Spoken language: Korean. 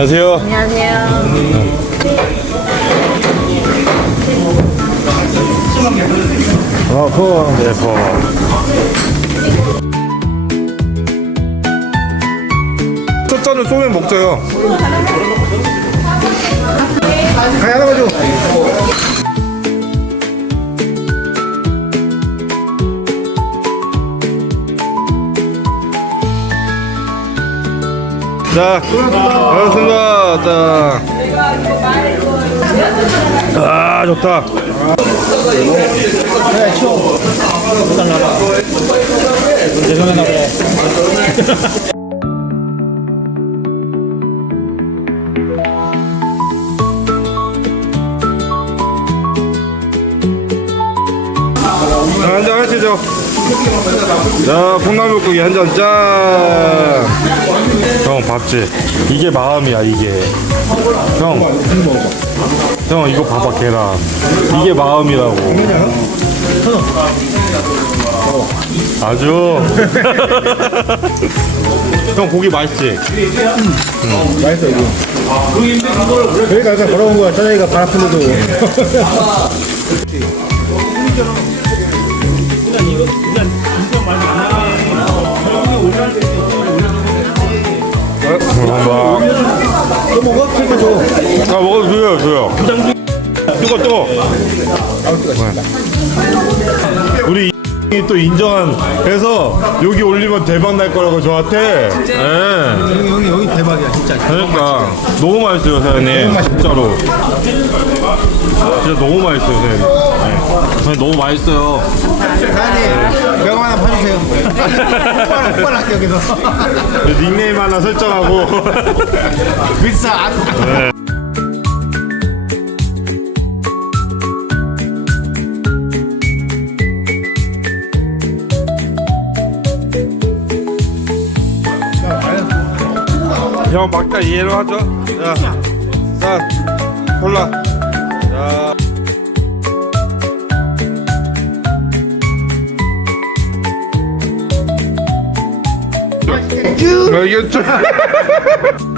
안녕하세요. 안녕하세요. 아, 포. 네, 포. 첫잔을 쏘면 먹져요. 자, 반갑습니다. 자. 아, 좋다. 자, 한잔 하시죠. 자, 콩나물국이 한 잔 짠. 형, 봤지? 이게 마음이야, 이게. 형. 형, 이거 봐봐, 계란. 이게 마음이라고. 아주. 형, 고기 맛있지? 맛있어 이거 여기가 아까 걸어온 거야 짜장이가 발 아픈데도 감사합니다. 또 먹어? 튀겨 줘 아, 먹어도 줘요, 줘요. 뜨거, 뜨거. 우리 이또 인정한 그래서 여기 올리면 대박 날 거라고 저한테 예. 여기 여기 여기 대박이야 진짜 그러니까 너무 맛있어요 사장님 진짜로 진짜 너무 맛있어요 사장님 네. 사장님 너무 맛있어요 사장님 명함 하나 파주세요 할게 여기서. 닉네임 하나 설정하고. 비싸. 형 막다 이해로 하죠? 자, 자 콜라. 자. YouTube. No, YouTube.